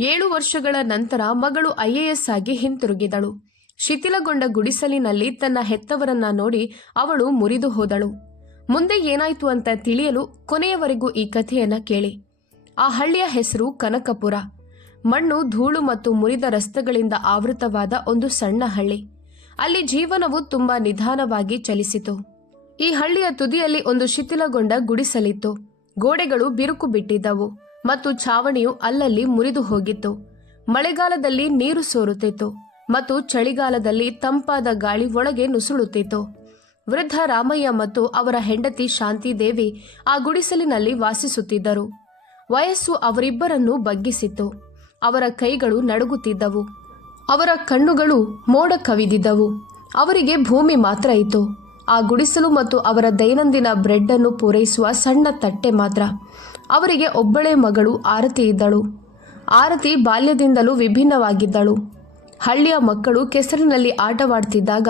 ಏಳು ವರ್ಷಗಳ ನಂತರ ಮಗಳು ಐಎಎಸ್ ಆಗಿ ಹಿಂತಿರುಗಿದಳು. ಶಿಥಿಲಗೊಂಡ ಗುಡಿಸಲಿನಲ್ಲಿ ತನ್ನ ಹೆತ್ತವರನ್ನ ನೋಡಿ ಅವಳು ಮುರಿದು ಹೋದಳು. ಮುಂದೆ ಏನಾಯ್ತು ಅಂತ ತಿಳಿಯಲು ಕೊನೆಯವರೆಗೂ ಈ ಕಥೆಯನ್ನ ಕೇಳಿ. ಆ ಹಳ್ಳಿಯ ಹೆಸರು ಕನಕಪುರ. ಮಣ್ಣು ಧೂಳು ಮತ್ತು ಮುರಿದ ರಸ್ತೆಗಳಿಂದ ಆವೃತವಾದ ಒಂದು ಸಣ್ಣ ಹಳ್ಳಿ. ಅಲ್ಲಿ ಜೀವನವು ತುಂಬಾ ನಿಧಾನವಾಗಿ ಚಲಿಸಿತು. ಈ ಹಳ್ಳಿಯ ತುದಿಯಲ್ಲಿ ಒಂದು ಶಿಥಿಲಗೊಂಡ ಗುಡಿಸಲಿತ್ತು. ಗೋಡೆಗಳು ಬಿರುಕು ಬಿಟ್ಟಿದ್ದವು. ಮತ್ತು ಛಾವಣಿಯು ಅಲ್ಲಲ್ಲಿ ಮುರಿದು ಹೋಗಿತ್ತು. ಮಳೆಗಾಲದಲ್ಲಿ ನೀರು ಸೋರುತ್ತಿತ್ತು ಮತ್ತು ಚಳಿಗಾಲದಲ್ಲಿ ತಂಪಾದ ಗಾಳಿ ಒಳಗೆ ನುಸುಳುತ್ತಿತ್ತು. ವೃದ್ಧ ರಾಮಯ್ಯ ಮತ್ತು ಅವರ ಹೆಂಡತಿ ಶಾಂತಿದೇವಿ ಆ ಗುಡಿಸಲಿನಲ್ಲಿ ವಾಸಿಸುತ್ತಿದ್ದರು. ವಯಸ್ಸು ಅವರಿಬ್ಬರನ್ನು ಬಗ್ಗಿಸಿತ್ತು. ಅವರ ಕೈಗಳು ನಡುಗುತ್ತಿದ್ದವು. ಅವರ ಕಣ್ಣುಗಳು ಮೋಡ ಕವಿದಿದ್ದವು. ಅವರಿಗೆ ಭೂಮಿ ಮಾತ್ರ ಇತ್ತು. ಆ ಗುಡಿಸಲು ಮತ್ತು ಅವರ ದೈನಂದಿನ ಬ್ರೆಡ್ ಅನ್ನು ಪೂರೈಸುವ ಸಣ್ಣ ತಟ್ಟೆ ಮಾತ್ರ. ಅವರಿಗೆ ಒಬ್ಬಳೇ ಮಗಳು ಆರತಿ ಇದ್ದಳು. ಆರತಿ ಬಾಲ್ಯದಿಂದಲೂ ವಿಭಿನ್ನವಾಗಿದ್ದಳು. ಹಳ್ಳಿಯ ಮಕ್ಕಳು ಕೆಸರಿನಲ್ಲಿ ಆಟವಾಡ್ತಿದ್ದಾಗ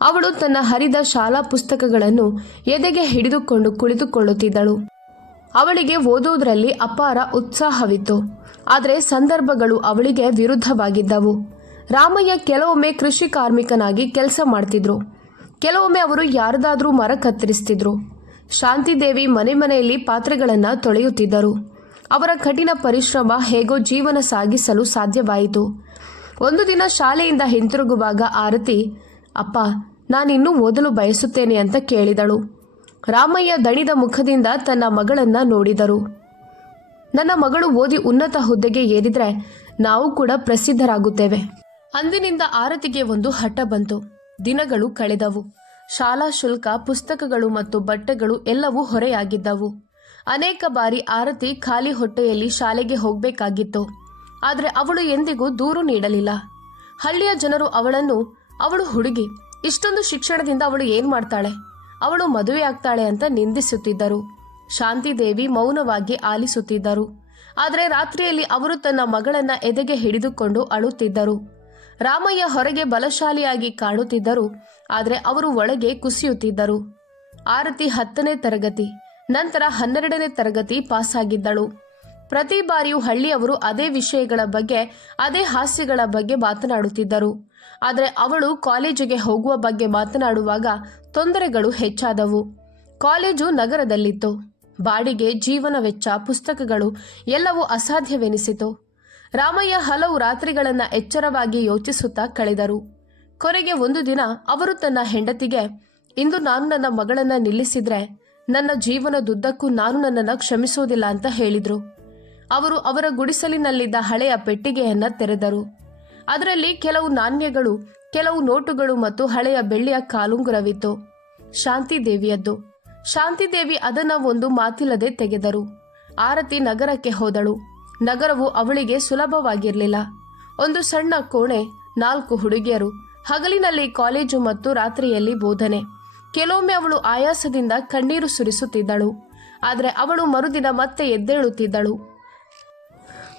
ಅವಳು ತನ್ನ ಹರಿದ ಶಾಲಾ ಪುಸ್ತಕಗಳನ್ನು ಎದೆಗೆ ಹಿಡಿದುಕೊಂಡು ಕುಳಿತುಕೊಳ್ಳುತ್ತಿದ್ದಳು. ಅವಳಿಗೆ ಓದೋದರಲ್ಲಿ ಅಪಾರ ಉತ್ಸಾಹವಿತ್ತು. ಆದರೆ ಸಂದರ್ಭಗಳು ಅವಳಿಗೆ ವಿರುದ್ಧವಾಗಿದ್ದವು. ರಾಮಯ್ಯ ಕೆಲವೊಮ್ಮೆ ಕೃಷಿ ಕಾರ್ಮಿಕನಾಗಿ ಕೆಲಸ ಮಾಡ್ತಿದ್ರು. ಕೆಲವೊಮ್ಮೆ ಅವರು ಯಾರದಾದರೂ ಮರ ಕತ್ತರಿಸ್ತಿದ್ರು. ಶಾಂತಿದೇವಿ ಮನೆ ಮನೆಯಲ್ಲಿ ಪಾತ್ರೆಗಳನ್ನು ತೊಳೆಯುತ್ತಿದ್ದರು. ಅವರ ಕಠಿಣ ಪರಿಶ್ರಮ ಹೇಗೋ ಜೀವನ ಸಾಗಿಸಲು ಸಾಧ್ಯವಾಯಿತು. ಒಂದು ದಿನ ಶಾಲೆಯಿಂದ ಹಿಂತಿರುಗುವಾಗ ಆರತಿ, ಅಪ್ಪ, ನಾನಿನ್ನೂ ಓದಲು ಬಯಸುತ್ತೇನೆ ಅಂತ ಕೇಳಿದಳು. ರಾಮಯ್ಯ ದಣಿದ ಮುಖದಿಂದ ತನ್ನ ಮಗಳನ್ನ ನೋಡಿದರು. ನನ್ನ ಮಗಳು ಓದಿ ಉನ್ನತ ಹುದ್ದೆಗೆ ಏರಿದ್ರೆ ನಾವು ಕೂಡ ಪ್ರಸಿದ್ಧರಾಗುತ್ತೇವೆ ಅಂದಿನಿಂದ ಆರತಿಗೆ ಒಂದು ಹಠ ಬಂತು. ದಿನಗಳು ಕಳೆದವು. ಶಾಲಾ ಶುಲ್ಕ, ಪುಸ್ತಕಗಳು ಮತ್ತು ಬಟ್ಟೆಗಳು ಎಲ್ಲವೂ ಹೊರೆಯಾಗಿದ್ದವು. ಅನೇಕ ಬಾರಿ ಆರತಿ ಖಾಲಿ ಹೊಟ್ಟೆಯಲ್ಲಿ ಶಾಲೆಗೆ ಹೋಗಬೇಕಾಗಿತ್ತು. ಆದರೆ ಅವಳು ಎಂದಿಗೂ ದೂರು ನೀಡಲಿಲ್ಲ. ಹಳ್ಳಿಯ ಜನರು ಅವಳನ್ನು, ಅವಳು ಹುಡುಗಿ, ಇಷ್ಟೊಂದು ಶಿಕ್ಷಣದಿಂದ ಅವಳು ಏನ್ ಮಾಡ್ತಾಳೆ? ಅವಳು ಮದುವೆ ಆಗ್ತಾಳೆ ಅಂತ ನಿಂದಿಸುತ್ತಿದ್ದರು. ಶಾಂತಿದೇವಿ ಮೌನವಾಗಿ ಆಲಿಸುತ್ತಿದ್ದರು. ಆದರೆ ರಾತ್ರಿಯಲ್ಲಿ ಅವರು ತನ್ನ ಮಗಳನ್ನ ಎದೆಗೆ ಹಿಡಿದುಕೊಂಡು ಅಳುತ್ತಿದ್ದರು. ರಾಮಯ್ಯ ಹೊರಗೆ ಬಲಶಾಲಿಯಾಗಿ ಕಾಣುತ್ತಿದ್ದರು ಆದರೆ ಅವರು ಒಳಗೆ ಕುಸಿಯುತ್ತಿದ್ದರು. ಆರತಿ ಹತ್ತನೇ ತರಗತಿ, ನಂತರ ಹನ್ನೆರಡನೇ ತರಗತಿ ಪಾಸಾಗಿದ್ದಳು. ಪ್ರತಿ ಬಾರಿಯೂ ಹಳ್ಳಿಯವರು ಅದೇ ವಿಷಯಗಳ ಬಗ್ಗೆ, ಅದೇ ಹಾಸ್ಯಗಳ ಬಗ್ಗೆ ಮಾತನಾಡುತ್ತಿದ್ದರು. ಆದರೆ ಅವಳು ಕಾಲೇಜಿಗೆ ಹೋಗುವ ಬಗ್ಗೆ ಮಾತನಾಡುವಾಗ ತೊಂದರೆಗಳು ಹೆಚ್ಚಾದವು. ಕಾಲೇಜು ನಗರದಲ್ಲಿತ್ತು. ಬಾಡಿಗೆ, ಜೀವನ ವೆಚ್ಚ, ಪುಸ್ತಕಗಳು ಎಲ್ಲವೂ ಅಸಾಧ್ಯವೆನಿಸಿತು. ರಾಮಯ್ಯ ಹಲವು ರಾತ್ರಿಗಳನ್ನ ಎಚ್ಚರವಾಗಿ ಯೋಚಿಸುತ್ತಾ ಕಳೆದರು. ಕೊನೆಗೆ ಒಂದು ದಿನ ಅವರು ತನ್ನ ಹೆಂಡತಿಗೆ, ಇಂದು ನಾನು ನನ್ನ ಮಗಳನ್ನ ನಿಲ್ಲಿಸಿದ್ರೆ ನನ್ನ ಜೀವನದುದ್ದಕ್ಕೂ ನಾನು ನನ್ನನ್ನು ಕ್ಷಮಿಸುವುದಿಲ್ಲ ಅಂತ ಹೇಳಿದರು. ಅವರು ಅವರ ಗುಡಿಸಲಿನಲ್ಲಿದ್ದ ಹಳೆಯ ಪೆಟ್ಟಿಗೆಯನ್ನ ತೆರೆದರು. ಅದರಲ್ಲಿ ಕೆಲವು ನಾಣ್ಯಗಳು, ಕೆಲವು ನೋಟುಗಳು ಮತ್ತು ಹಳೆಯ ಬೆಳ್ಳಿಯ ಕಾಲುಂಗುರವಿತ್ತು. ಶಾಂತಿದೇವಿಯದ್ದು ಶಾಂತಿದೇವಿ ಅದನ್ನ ಒಂದು ಮಾತಿಲ್ಲದೆ ತೆಗೆದರು. ಆರತಿ ನಗರಕ್ಕೆ ಹೋದಳು. ನಗರವು ಅವಳಿಗೆ ಸುಲಭವಾಗಿರಲಿಲ್ಲ. ಒಂದು ಸಣ್ಣ ಕೋಣೆ, ನಾಲ್ಕು ಹುಡುಗಿಯರು, ಹಗಲಿನಲ್ಲಿ ಕಾಲೇಜು ಮತ್ತು ರಾತ್ರಿಯಲ್ಲಿ ಬೋಧನೆ. ಕೆಲವೊಮ್ಮೆ ಅವಳು ಆಯಾಸದಿಂದ ಕಣ್ಣೀರು ಸುರಿಸುತ್ತಿದ್ದಳು. ಆದರೆ ಅವಳು ಮರುದಿನ ಮತ್ತೆ ಎದ್ದೇಳುತ್ತಿದ್ದಳು.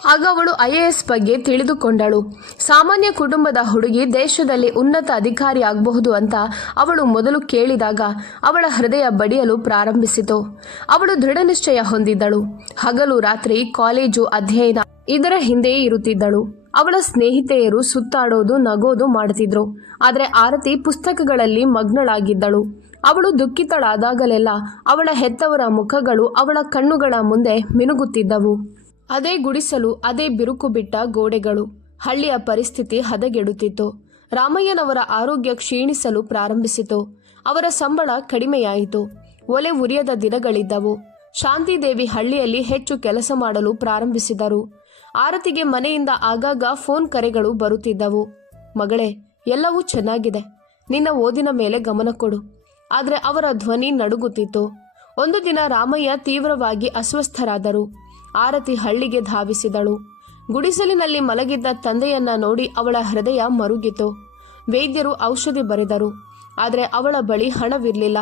ಆಗ ಅವಳು ಐಎಎಸ್ ಬಗ್ಗೆ ತಿಳಿದುಕೊಂಡಳು. ಸಾಮಾನ್ಯ ಕುಟುಂಬದ ಹುಡುಗಿ ದೇಶದಲ್ಲಿ ಉನ್ನತ ಅಧಿಕಾರಿ ಆಗಬಹುದು ಅಂತ ಅವಳು ಮೊದಲು ಕೇಳಿದಾಗ ಅವಳ ಹೃದಯ ಬಡಿಯಲು ಪ್ರಾರಂಭಿಸಿತು. ಅವಳು ದೃಢ ನಿಶ್ಚಯ ಹೊಂದಿದ್ದಳು. ಹಗಲು ರಾತ್ರಿ ಕಾಲೇಜು ಅಧ್ಯಯನ ಇದರ ಹಿಂದೆಯೇ ಇರುತ್ತಿದ್ದಳು. ಅವಳ ಸ್ನೇಹಿತೆಯರು ಸುತ್ತಾಡೋದು, ನಗೋದು ಮಾಡುತ್ತಿದ್ರು. ಆದರೆ ಆರತಿ ಪುಸ್ತಕಗಳಲ್ಲಿ ಮಗ್ನಳಾಗಿದ್ದಳು. ಅವಳು ದುಃಖಿತಳಾದಾಗಲೆಲ್ಲ ಅವಳ ಹೆತ್ತವರ ಮುಖಗಳು ಅವಳ ಕಣ್ಣುಗಳ ಮುಂದೆ ಮಿನುಗುತ್ತಿದ್ದವು. ಅದೇ ಗುಡಿಸಲು, ಅದೇ ಬಿರುಕು ಬಿಟ್ಟ ಗೋಡೆಗಳು. ಹಳ್ಳಿಯ ಪರಿಸ್ಥಿತಿ ಹದಗೆಡುತ್ತಿತ್ತು. ರಾಮಯ್ಯನವರ ಆರೋಗ್ಯ ಕ್ಷೀಣಿಸಲು ಪ್ರಾರಂಭಿಸಿತು. ಅವರ ಸಂಬಳ ಕಡಿಮೆಯಾಯಿತು. ಒಲೆ ಉರಿಯದ ದಿನಗಳಿದ್ದವು. ಶಾಂತಿದೇವಿ ಹಳ್ಳಿಯಲ್ಲಿ ಹೆಚ್ಚು ಕೆಲಸ ಮಾಡಲು ಪ್ರಾರಂಭಿಸಿದರು. ಆರತಿಗೆ ಮನೆಯಿಂದ ಆಗಾಗ ಫೋನ್ ಕರೆಗಳು ಬರುತ್ತಿದ್ದವು. ಮಗಳೇ, ಎಲ್ಲವೂ ಚೆನ್ನಾಗಿದೆ. ನಿನ್ನ ಓದಿನ ಮೇಲೆ ಗಮನ ಕೊಡು. ಆದರೆ ಅವರ ಧ್ವನಿ ನಡುಗುತ್ತಿತ್ತು. ಒಂದು ದಿನ ರಾಮಯ್ಯ ತೀವ್ರವಾಗಿ ಅಸ್ವಸ್ಥರಾದರು. ಆರತಿ ಹಳ್ಳಿಗೆ ಧಾವಿಸಿದಳು. ಗುಡಿಸಲಿನಲ್ಲಿ ಮಲಗಿದ್ದ ತಂದೆಯನ್ನ ನೋಡಿ ಅವಳ ಹೃದಯ ಮರುಗಿತು. ವೈದ್ಯರು ಔಷಧಿ ಬರೆದರು. ಆದರೆ ಅವಳ ಬಳಿ ಹಣವಿರಲಿಲ್ಲ.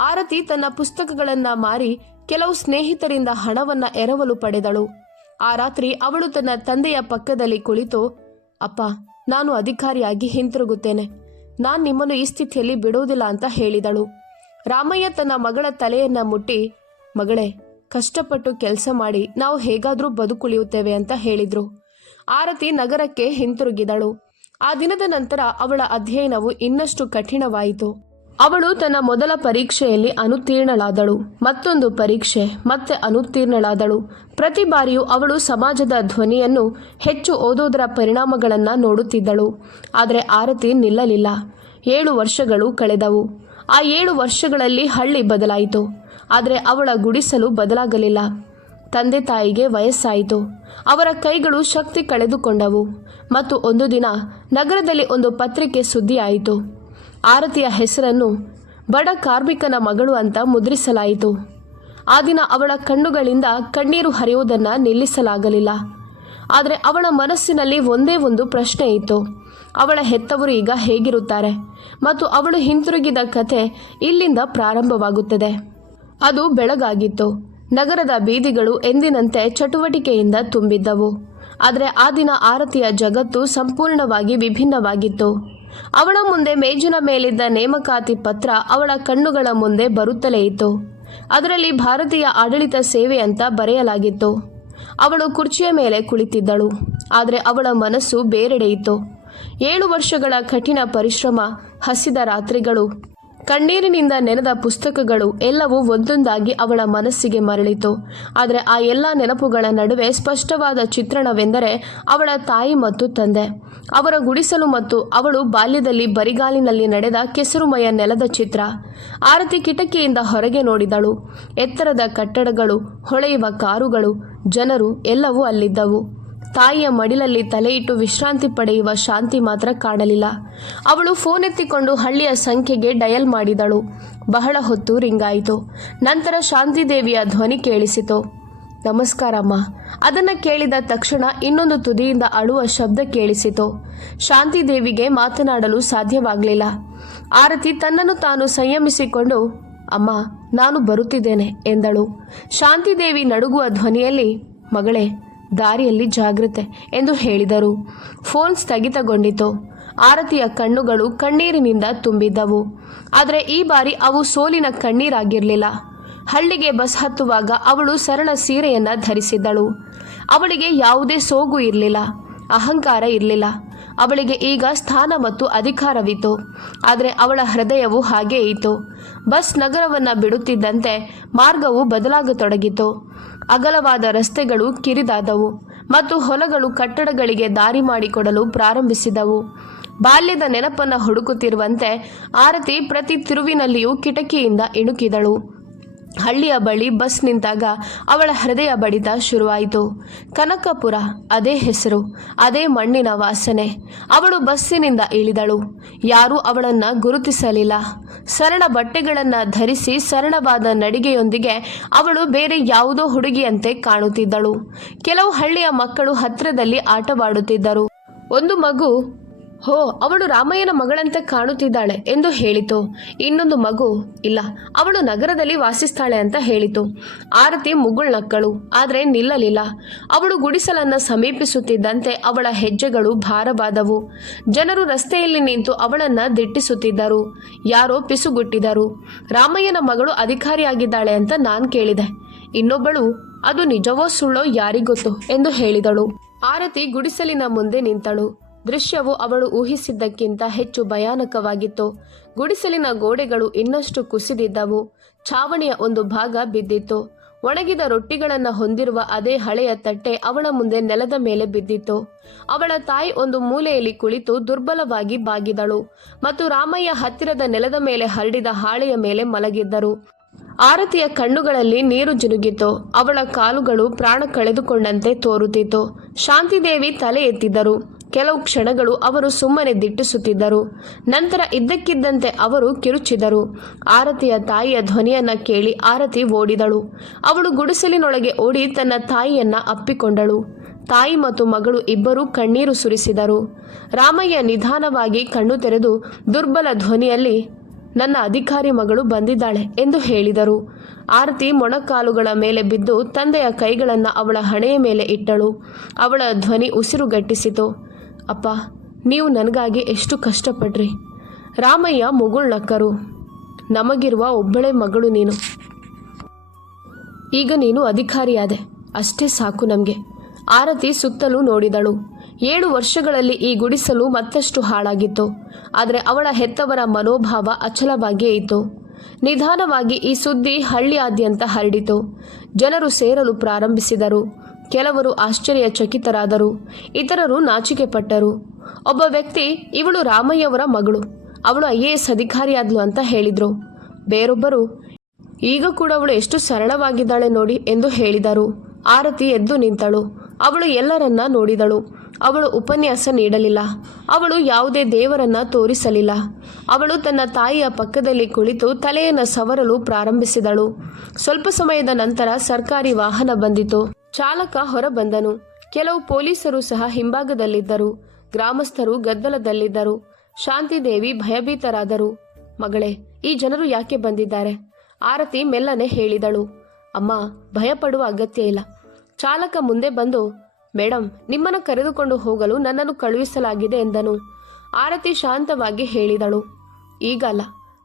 ಆರತಿ ತನ್ನ ಪುಸ್ತಕಗಳನ್ನ ಮಾರಿ ಕೆಲವು ಸ್ನೇಹಿತರಿಂದ ಹಣವನ್ನ ಎರವಲು ಪಡೆದಳು. ಆ ರಾತ್ರಿ ಅವಳು ತನ್ನ ತಂದೆಯ ಪಕ್ಕದಲ್ಲಿ ಕುಳಿತು, ಅಪ್ಪ, ನಾನು ಅಧಿಕಾರಿಯಾಗಿ ಹಿಂತಿರುಗುತ್ತೇನೆ. ನಾನು ನಿಮ್ಮನ್ನು ಈ ಸ್ಥಿತಿಯಲ್ಲಿ ಬಿಡುವುದಿಲ್ಲ ಅಂತ ಹೇಳಿದಳು. ರಾಮಯ್ಯ ತನ್ನ ಮಗಳ ತಲೆಯನ್ನ ಮುಟ್ಟಿ, ಮಗಳೇ ಕಷ್ಟಪಟ್ಟು ಕೆಲಸ ಮಾಡಿ ನಾವು ಹೇಗಾದರೂ ಬದುಕುಳಿಯುತ್ತೇವೆ ಅಂತ ಹೇಳಿದ್ರು. ಆರತಿ ನಗರಕ್ಕೆ ಹಿಂತಿರುಗಿದಳು. ಆ ದಿನದ ನಂತರ ಅವಳ ಅಧ್ಯಯನವು ಇನ್ನಷ್ಟು ಕಠಿಣವಾಯಿತು. ಅವಳು ತನ್ನ ಮೊದಲ ಪರೀಕ್ಷೆಯಲ್ಲಿ ಅನುತ್ತೀರ್ಣಳಾದಳು. ಮತ್ತೊಂದು ಪರೀಕ್ಷೆ, ಮತ್ತೆ ಅನುತ್ತೀರ್ಣಳಾದಳು. ಪ್ರತಿ ಬಾರಿಯೂ ಅವಳು ಸಮಾಜದ ಧ್ವನಿಯನ್ನು ಹೆಚ್ಚು ಓದೋದರ ಪರಿಣಾಮಗಳನ್ನು ನೋಡುತ್ತಿದ್ದಳು. ಆದರೆ ಆರತಿ ನಿಲ್ಲಲಿಲ್ಲ. ಏಳು ವರ್ಷಗಳು ಕಳೆದವು. ಆ ಏಳು ವರ್ಷಗಳಲ್ಲಿ ಹಳ್ಳಿ ಬದಲಾಯಿತು. ಆದರೆ ಅವಳ ಗುಡಿಸಲು ಬದಲಾಗಲಿಲ್ಲ. ತಂದೆ ತಾಯಿಗೆ ವಯಸ್ಸಾಯಿತು. ಅವರ ಕೈಗಳು ಶಕ್ತಿ ಕಳೆದುಕೊಂಡವು. ಮತ್ತು ಒಂದು ದಿನ ನಗರದಲ್ಲಿ ಒಂದು ಪತ್ರಿಕೆ ಸುದ್ದಿಯಾಯಿತು. ಆರತಿಯ ಹೆಸರನ್ನು ಬಡ ಕಾರ್ಮಿಕನ ಮಗಳು ಅಂತ ಮುದ್ರಿಸಲಾಯಿತು. ಆ ದಿನ ಅವಳ ಕಣ್ಣುಗಳಿಂದ ಕಣ್ಣೀರು ಹರಿಯುವುದನ್ನು ನಿಲ್ಲಿಸಲಾಗಲಿಲ್ಲ. ಆದರೆ ಅವಳ ಮನಸ್ಸಿನಲ್ಲಿ ಒಂದೇ ಒಂದು ಪ್ರಶ್ನೆ ಇತ್ತು. ಅವಳ ಹೆತ್ತವರು ಈಗ ಹೇಗಿರುತ್ತಾರೆ? ಮತ್ತು ಅವಳು ಹಿಂತಿರುಗಿದ ಕಥೆ ಇಲ್ಲಿಂದ ಪ್ರಾರಂಭವಾಗುತ್ತದೆ. ಅದು ಬೆಳಗಾಗಿತ್ತು. ನಗರದ ಬೀದಿಗಳು ಎಂದಿನಂತೆ ಚಟುವಟಿಕೆಯಿಂದ ತುಂಬಿದ್ದವು. ಆದರೆ ಆ ದಿನ ಆರತಿಯ ಜಗತ್ತು ಸಂಪೂರ್ಣವಾಗಿ ವಿಭಿನ್ನವಾಗಿತ್ತು. ಅವಳ ಮುಂದೆ ಮೇಜಿನ ಮೇಲಿದ್ದ ನೇಮಕಾತಿ ಪತ್ರ ಅವಳ ಕಣ್ಣುಗಳ ಮುಂದೆ ಬರುತ್ತಲೇ ಇತ್ತು. ಅದರಲ್ಲಿ ಭಾರತೀಯ ಆಡಳಿತ ಸೇವೆ ಅಂತ ಬರೆಯಲಾಗಿತ್ತು. ಅವಳು ಕುರ್ಚಿಯ ಮೇಲೆ ಕುಳಿತಿದ್ದಳು. ಆದರೆ ಅವಳ ಮನಸ್ಸು ಬೇರೆಡೆಯಿತು ಏಳು ವರ್ಷಗಳ ಕಠಿಣ ಪರಿಶ್ರಮ, ಹಸಿದ ರಾತ್ರಿಗಳು ಕಣ್ಣೀರಿನಿಂದ ನೆನೆದ ಪುಸ್ತಕಗಳು ಎಲ್ಲವೂ ಒಂದೊಂದಾಗಿ ಅವಳ ಮನಸ್ಸಿಗೆ ಮರಳಿತು. ಆದರೆ ಆ ಎಲ್ಲ ನೆನಪುಗಳ ನಡುವೆ ಸ್ಪಷ್ಟವಾದ ಚಿತ್ರಣವೆಂದರೆ ಅವಳ ತಾಯಿ ಮತ್ತು ತಂದೆ. ಅವರ ಗುಡಿಸಲು ಮತ್ತು ಅವಳು ಬಾಲ್ಯದಲ್ಲಿ ಬರಿಗಾಲಿನಲ್ಲಿ ನಡೆದ ಕೆಸರುಮಯ ನೆಲದ ಚಿತ್ರ. ಆರತಿ ಕಿಟಕಿಯಿಂದ ಹೊರಗೆ ನೋಡಿದಳು. ಎತ್ತರದ ಕಟ್ಟಡಗಳು, ಹೊಳೆಯುವ ಕಾರುಗಳು, ಜನರು ಎಲ್ಲವೂ ಅಲ್ಲಿದ್ದವು. ತಾಯಿಯ ಮಡಿಲಲ್ಲಿ ತಲೆಯಿಟ್ಟು ವಿಶ್ರಾಂತಿ ಪಡೆಯುವ ಶಾಂತಿ ಮಾತ್ರ ಕಾಣಲಿಲ್ಲ ಅವಳು ಫೋನ್ ಎತ್ತಿಕೊಂಡು ಹಳ್ಳಿಯ ಸಂಖ್ಯೆಗೆ ಡಯಲ್ ಮಾಡಿದಳು. ಬಹಳ ಹೊತ್ತು ರಿಂಗಾಯಿತು ನಂತರ ಶಾಂತಿದೇವಿಯ ಧ್ವನಿ ಕೇಳಿಸಿತು. ನಮಸ್ಕಾರಮ್ಮ ಅದನ್ನು ಕೇಳಿದ ತಕ್ಷಣ ಇನ್ನೊಂದು ತುದಿಯಿಂದ ಅಳುವ ಶಬ್ದ ಕೇಳಿಸಿತು. ಶಾಂತಿದೇವಿಗೆ ಮಾತನಾಡಲು ಸಾಧ್ಯವಾಗಲಿಲ್ಲ. ಆರತಿ ತನ್ನನ್ನು ತಾನು ಸಂಯಮಿಸಿಕೊಂಡು, ಅಮ್ಮ, ನಾನು ಬರುತ್ತಿದ್ದೇನೆ ಎಂದಳು. ಶಾಂತಿದೇವಿ ನಡುಗುವ ಧ್ವನಿಯಲ್ಲಿ, ಮಗಳೇ ದಾರಿಯಲ್ಲಿ ಜಾಗೃತೆ ಎಂದು ಹೇಳಿದರು. ಫೋನ್ ಸ್ಥಗಿತಗೊಂಡಿತು. ಆರತಿಯ ಕಣ್ಣುಗಳು ಕಣ್ಣೀರಿನಿಂದ ತುಂಬಿದ್ದವು. ಆದರೆ ಈ ಬಾರಿ ಅವು ಸೋಲಿನ ಕಣ್ಣೀರಾಗಿರಲಿಲ್ಲ. ಹಳ್ಳಿಗೆ ಬಸ್ ಹತ್ತುವಾಗ ಅವಳು ಸರಳ ಸೀರೆಯನ್ನ ಧರಿಸಿದ್ದಳು. ಅವಳಿಗೆ ಯಾವುದೇ ಸೋಗು ಇರಲಿಲ್ಲ, ಅಹಂಕಾರ ಇರಲಿಲ್ಲ. ಅವಳಿಗೆ ಈಗ ಸ್ಥಾನ ಮತ್ತು ಅಧಿಕಾರವಿತ್ತು. ಆದರೆ ಅವಳ ಹೃದಯವು ಹಾಗೇ ಇತ್ತು. ಬಸ್ ನಗರವನ್ನು ಬಿಡುತ್ತಿದ್ದಂತೆ ಮಾರ್ಗವು ಬದಲಾಗತೊಡಗಿತು. ಅಗಲವಾದ ರಸ್ತೆಗಳು ಕಿರಿದಾದವು ಮತ್ತು ಹೊಲಗಳು ಕಟ್ಟಡಗಳಿಗೆ ದಾರಿ ಮಾಡಿಕೊಡಲು ಪ್ರಾರಂಭಿಸಿದವು. ಬಾಲ್ಯದ ನೆನಪನ್ನು ಹುಡುಕುತ್ತಿರುವಂತೆ ಆರತಿ ಪ್ರತಿ ತಿರುವಿನಲ್ಲಿಯೂ ಕಿಟಕಿಯಿಂದ ಇಣುಕಿದಳು. ಹಳ್ಳಿಯ ಬಳಿ ಬಸ್ ನಿಂತಾಗ ಅವಳ ಹೃದಯ ಬಡಿತ ಶುರುವಾಯಿತು. ಕನಕಪುರ, ಅದೇ ಹೆಸರು, ಅದೇ ಮಣ್ಣಿನ ವಾಸನೆ. ಅವಳು ಬಸ್ಸಿನಿಂದ ಇಳಿದಳು. ಯಾರೂ ಅವಳನ್ನ ಗುರುತಿಸಲಿಲ್ಲ. ಸರಳ ಬಟ್ಟೆಗಳನ್ನ ಧರಿಸಿ ಸರಳವಾದ ನಡಿಗೆಯೊಂದಿಗೆ ಅವಳು ಬೇರೆ ಯಾವುದೋ ಹುಡುಗಿಯಂತೆ ಕಾಣುತ್ತಿದ್ದಳು. ಕೆಲವು ಹಳ್ಳಿಯ ಮಕ್ಕಳು ಹತ್ತಿರದಲ್ಲಿ ಆಟವಾಡುತ್ತಿದ್ದರು. ಒಂದು ಮಗು ಹೋ, ಅವಳು ರಾಮಯ್ಯನ ಮಗಳಂತೆ ಕಾಣುತ್ತಿದ್ದಾಳೆ ಎಂದು ಹೇಳಿತು. ಇನ್ನೊಂದು ಮಗು ಇಲ್ಲ, ಅವಳು ನಗರದಲ್ಲಿ ವಾಸಿಸ್ತಾಳೆ ಅಂತ ಹೇಳಿತು. ಆರತಿ ಮುಗುಳ್ನಕ್ಕಳು ಆದರೆ ನಿಲ್ಲಲಿಲ್ಲ. ಅವಳು ಗುಡಿಸಲನ್ನ ಸಮೀಪಿಸುತ್ತಿದ್ದಂತೆ ಅವಳ ಹೆಜ್ಜೆಗಳು ಭಾರವಾದವು. ಜನರು ರಸ್ತೆಯಲ್ಲಿ ನಿಂತು ಅವಳನ್ನ ದಿಟ್ಟಿಸುತ್ತಿದ್ದರು. ಯಾರೋ ಪಿಸುಗುಟ್ಟಿದರು. ರಾಮಯ್ಯನ ಮಗಳು ಅಧಿಕಾರಿಯಾಗಿದ್ದಾಳೆ ಅಂತ ನಾನು ಕೇಳಿದೆ. ಇನ್ನೊಬ್ಬಳು, ಅದು ನಿಜವೋ ಸುಳ್ಳೋ ಯಾರಿಗೊತ್ತು ಎಂದು ಹೇಳಿದಳು. ಆರತಿ ಗುಡಿಸಲಿನ ಮುಂದೆ ನಿಂತಳು. ದೃಶ್ಯವು ಅವಳು ಊಹಿಸಿದ್ದಕ್ಕಿಂತ ಹೆಚ್ಚು ಭಯಾನಕವಾಗಿತ್ತು. ಗುಡಿಸಲಿನ ಗೋಡೆಗಳು ಇನ್ನಷ್ಟು ಕುಸಿದಿದ್ದವು. ಛಾವಣಿಯ ಒಂದು ಭಾಗ ಬಿದ್ದಿತ್ತು. ಒಣಗಿದ ರೊಟ್ಟಿಗಳನ್ನು ಹೊಂದಿರುವ ಅದೇ ಹಳೆಯ ತಟ್ಟೆ ಅವಳ ಮುಂದೆ ನೆಲದ ಮೇಲೆ ಬಿದ್ದಿತ್ತು. ಅವಳ ತಾಯಿ ಒಂದು ಮೂಲೆಯಲ್ಲಿ ಕುಳಿತು ದುರ್ಬಲವಾಗಿ ಬಾಗಿದಳು ಮತ್ತು ರಾಮಯ್ಯ ಹತ್ತಿರದ ನೆಲದ ಮೇಲೆ ಹರಡಿದ ಹಾಳೆಯ ಮೇಲೆ ಮಲಗಿದ್ದರು. ಆರತಿಯ ಕಣ್ಣುಗಳಲ್ಲಿ ನೀರು ಜಿನುಗಿತು ಅವಳ ಕಾಲುಗಳು ಪ್ರಾಣ ಕಳೆದುಕೊಂಡಂತೆ ತೋರುತ್ತಿತ್ತು. ಶಾಂತಿದೇವಿ ತಲೆ ಎತ್ತಿದ್ದರು. ಕೆಲವು ಕ್ಷಣಗಳು ಅವರು ಸುಮ್ಮನೆ ದಿಟ್ಟಿಸುತ್ತಿದ್ದರು. ನಂತರ ಇದ್ದಕ್ಕಿದ್ದಂತೆ ಅವರು ಕಿರುಚಿದರು. ಆರತಿಯ ತಾಯಿಯ ಧ್ವನಿಯನ್ನ ಕೇಳಿ ಆರತಿ ಓಡಿದಳು. ಅವಳು ಗುಡಿಸಲಿನೊಳಗೆ ಓಡಿ ತನ್ನ ತಾಯಿಯನ್ನ ಅಪ್ಪಿಕೊಂಡಳು. ತಾಯಿ ಮತ್ತು ಮಗಳು ಇಬ್ಬರೂ ಕಣ್ಣೀರು ಸುರಿಸಿದರು. ರಾಮಯ್ಯ ನಿಧಾನವಾಗಿ ಕಣ್ಣು ತೆರೆದು ದುರ್ಬಲ ಧ್ವನಿಯಲ್ಲಿ, ನನ್ನ ಅಧಿಕಾರಿ ಮಗಳು ಬಂದಿದ್ದಾಳೆ ಎಂದು ಹೇಳಿದರು. ಆರತಿ ಮೊಣಕಾಲುಗಳ ಮೇಲೆ ಬಿದ್ದು ತಂದೆಯ ಕೈಗಳನ್ನು ಅವಳ ಹಣೆಯ ಮೇಲೆ ಇಟ್ಟಳು. ಅವಳ ಧ್ವನಿ ಉಸಿರುಗಟ್ಟಿಸಿತು. ಅಪ್ಪ, ನೀವು ನನಗಾಗಿ ಎಷ್ಟು ಕಷ್ಟಪಡ್ರಿ. ರಾಮಯ್ಯ ಮುಗುಳ್ನಕ್ಕರು ನಮಗಿರುವ ಒಬ್ಬಳೆ ಮಗಳು ನೀನು. ಈಗ ನೀನು ಅಧಿಕಾರಿಯಾದೆ. ಅಷ್ಟೇ ಸಾಕು ನಮಗೆ. ಆರತಿ ಸುತ್ತಲೂ ನೋಡಿದಳು. ಏಳು ವರ್ಷಗಳಲ್ಲಿ ಈ ಗುಡಿಸಲು ಮತ್ತಷ್ಟು ಹಾಳಾಗಿತ್ತು. ಆದರೆ ಅವಳ ಹೆತ್ತವರ ಮನೋಭಾವ ಅಚಲವಾಗಿಯೇ ಇತ್ತು. ನಿಧಾನವಾಗಿ ಈ ಸುದ್ದಿ ಹಳ್ಳಿಯಾದ್ಯಂತ ಹರಡಿತು. ಜನರು ಸೇರಲು ಪ್ರಾರಂಭಿಸಿದರು. ಕೆಲವರು ಆಶ್ಚರ್ಯಚಕಿತರಾದರು. ಇತರರು ನಾಚಿಕೆ ಪಟ್ಟರು ಒಬ್ಬ ವ್ಯಕ್ತಿ, ಇವಳು ರಾಮಯ್ಯವರ ಮಗಳು. ಅವಳು ಐ ಎ ಎಸ್ ಅಧಿಕಾರಿಯಾದ್ಲು ಅಂತ ಹೇಳಿದ್ರು. ಬೇರೊಬ್ಬರು, ಈಗ ಕೂಡ ಅವಳು ಎಷ್ಟು ಸರಳವಾಗಿದ್ದಾಳೆ ನೋಡಿ ಎಂದು ಹೇಳಿದರು. ಆರತಿ ಎದ್ದು ನಿಂತಳು. ಅವಳು ಎಲ್ಲರನ್ನ ನೋಡಿದಳು. ಅವಳು ಉಪನ್ಯಾಸ ನೀಡಲಿಲ್ಲ. ಅವಳು ಯಾವುದೇ ದೇವರನ್ನ ತೋರಿಸಲಿಲ್ಲ. ಅವಳು ತನ್ನ ತಾಯಿಯ ಪಕ್ಕದಲ್ಲಿ ಕುಳಿತು ತಲೆಯನ್ನು ಸವರಲು ಪ್ರಾರಂಭಿಸಿದಳು. ಸ್ವಲ್ಪ ಸಮಯದ ನಂತರ ಸರ್ಕಾರಿ ವಾಹನ ಬಂದಿತು. ಚಾಲಕ ಹೊರಬಂದನು. ಕೆಲವು ಪೊಲೀಸರು ಸಹ ಹಿಂಭಾಗದಲ್ಲಿದ್ದರು. ಗ್ರಾಮಸ್ಥರು ಗದ್ದಲದಲ್ಲಿದ್ದರು. ಶಾಂತಿದೇವಿ ಭಯಭೀತರಾದರು. ಮಗಳೇ, ಈ ಜನರು ಯಾಕೆ ಬಂದಿದ್ದಾರೆ? ಆರತಿ ಮೆಲ್ಲನೆ ಹೇಳಿದಳು. ಅಮ್ಮ, ಭಯಪಡುವ ಅಗತ್ಯ ಇಲ್ಲ. ಚಾಲಕ ಮುಂದೆ ಬಂದು ಮೇಡಮ್ ನಿಮ್ಮನ್ನು ಕರೆದುಕೊಂಡು ಹೋಗಲು ನನ್ನನ್ನು ಕಳುಹಿಸಲಾಗಿದೆ ಎಂದನು. ಆರತಿ ಶಾಂತವಾಗಿ ಹೇಳಿದಳು. ಈಗಲ್ಲ,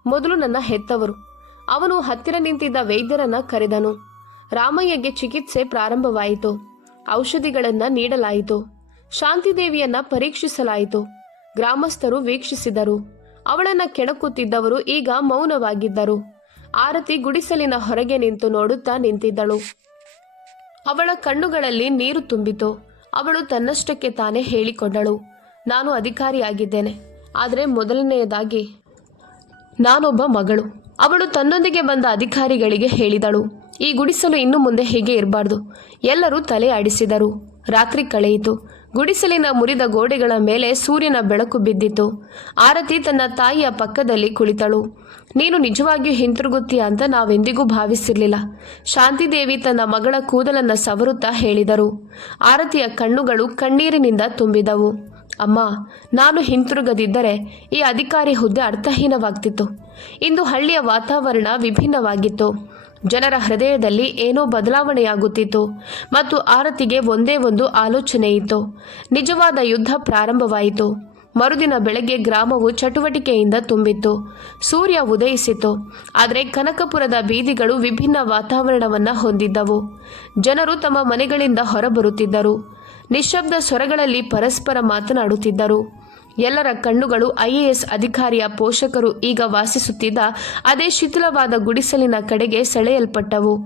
ಮೊದಲು ನನ್ನ ಹೆತ್ತವರು. ಅವನು ಹತ್ತಿರ ನಿಂತಿದ್ದ ವೈದ್ಯರನ್ನ ಕರೆದನು. ರಾಮಯ್ಯಗೆ ಚಿಕಿತ್ಸೆ ಪ್ರಾರಂಭವಾಯಿತು. ಔಷಧಿಗಳನ್ನು ನೀಡಲಾಯಿತು. ಶಾಂತಿದೇವಿಯನ್ನ ಪರೀಕ್ಷಿಸಲಾಯಿತು. ಗ್ರಾಮಸ್ಥರು ವೀಕ್ಷಿಸಿದರು. ಅವಳನ್ನ ಕೆಣಕುತ್ತಿದ್ದವರು ಈಗ ಮೌನವಾಗಿದ್ದರು. ಆರತಿ ಗುಡಿಸಲಿನ ಹೊರಗೆ ನಿಂತು ನೋಡುತ್ತಾ ನಿಂತಿದ್ದಳು. ಅವಳ ಕಣ್ಣುಗಳಲ್ಲಿ ನೀರು ತುಂಬಿತು. ಅವಳು ತನ್ನಷ್ಟಕ್ಕೆ ತಾನೇ ಹೇಳಿಕೊಂಡಳು. ನಾನು ಅಧಿಕಾರಿಯಾಗಿದ್ದೇನೆ. ಆದರೆ ಮೊದಲನೆಯದಾಗಿ ನಾನೊಬ್ಬ ಮಗಳು. ಅವಳು ತನ್ನೊಂದಿಗೆ ಬಂದ ಅಧಿಕಾರಿಗಳಿಗೆ ಹೇಳಿದಳು. ಈ ಗುಡಿಸಲು ಇನ್ನು ಮುಂದೆ ಹೀಗೆ ಇರಬಾರ್ದು. ಎಲ್ಲರೂ ತಲೆ ಆಡಿಸಿದರು. ರಾತ್ರಿ ಕಳೆಯಿತು. ಗುಡಿಸಲಿನ ಮುರಿದ ಗೋಡೆಗಳ ಮೇಲೆ ಸೂರ್ಯನ ಬೆಳಕು ಬಿದ್ದಿತು. ಆರತಿ ತನ್ನ ತಾಯಿಯ ಪಕ್ಕದಲ್ಲಿ ಕುಳಿತಳು. ನೀನು ನಿಜವಾಗಿಯೂ ಹಿಂತಿರುಗುತ್ತೀಯ ಅಂತ ನಾವೆಂದಿಗೂ ಭಾವಿಸಿರಲಿಲ್ಲ. ಶಾಂತಿದೇವಿ ತನ್ನ ಮಗಳ ಕೂದಲನ್ನ ಸವರುತ್ತಾ ಹೇಳಿದರು. ಆರತಿಯ ಕಣ್ಣುಗಳು ಕಣ್ಣೀರಿನಿಂದ ತುಂಬಿದವು. ಅಮ್ಮ, ನಾನು ಹಿಂತಿರುಗದಿದ್ದರೆ ಈ ಅಧಿಕಾರಿ ಹುದ್ದೆ ಅರ್ಥಹೀನವಾಗ್ತಿತ್ತು. ಇಂದು ಹಳ್ಳಿಯ ವಾತಾವರಣ ವಿಭಿನ್ನವಾಗಿತ್ತು. ಜನರ ಹೃದಯದಲ್ಲಿ ಏನೋ ಬದಲಾವಣೆಯಾಗುತ್ತಿತ್ತು ಮತ್ತು ಆರತಿಗೆ ಒಂದೇ ಒಂದು ಆಲೋಚನೆ ಇತ್ತು ನಿಜವಾದ ಯುದ್ಧ ಪ್ರಾರಂಭವಾಯಿತು. ಮರುದಿನ ಬೆಳಗ್ಗೆ ಗ್ರಾಮವು ಚಟುವಟಿಕೆಯಿಂದ ತುಂಬಿತ್ತು. ಸೂರ್ಯ ಉದಯಿಸಿತು. ಆದರೆ ಕನಕಪುರದ ಬೀದಿಗಳು ವಿಭಿನ್ನ ವಾತಾವರಣವನ್ನ ಹೊಂದಿದ್ದವು. ಜನರು ತಮ್ಮ ಮನೆಗಳಿಂದ ಹೊರಬರುತ್ತಿದ್ದರು. ನಿಶ್ಶಬ್ದ ಸ್ವರಗಳಲ್ಲಿ ಪರಸ್ಪರ ಮಾತನಾಡುತ್ತಿದ್ದರು. ಎಲ್ಲರ ಕಣ್ಣುಗಳು ಐಎಎಸ್ ಅಧಿಕಾರಿಯ ಪೋಷಕರು ಈಗ ವಾಸಿಸುತ್ತಿದ್ದ ಅದೇ ಶಿಥಿಲವಾದ ಗುಡಿಸಲಿನ ಕಡೆಗೆ ಸೆಳೆಯಲ್ಪಟ್ಟವು.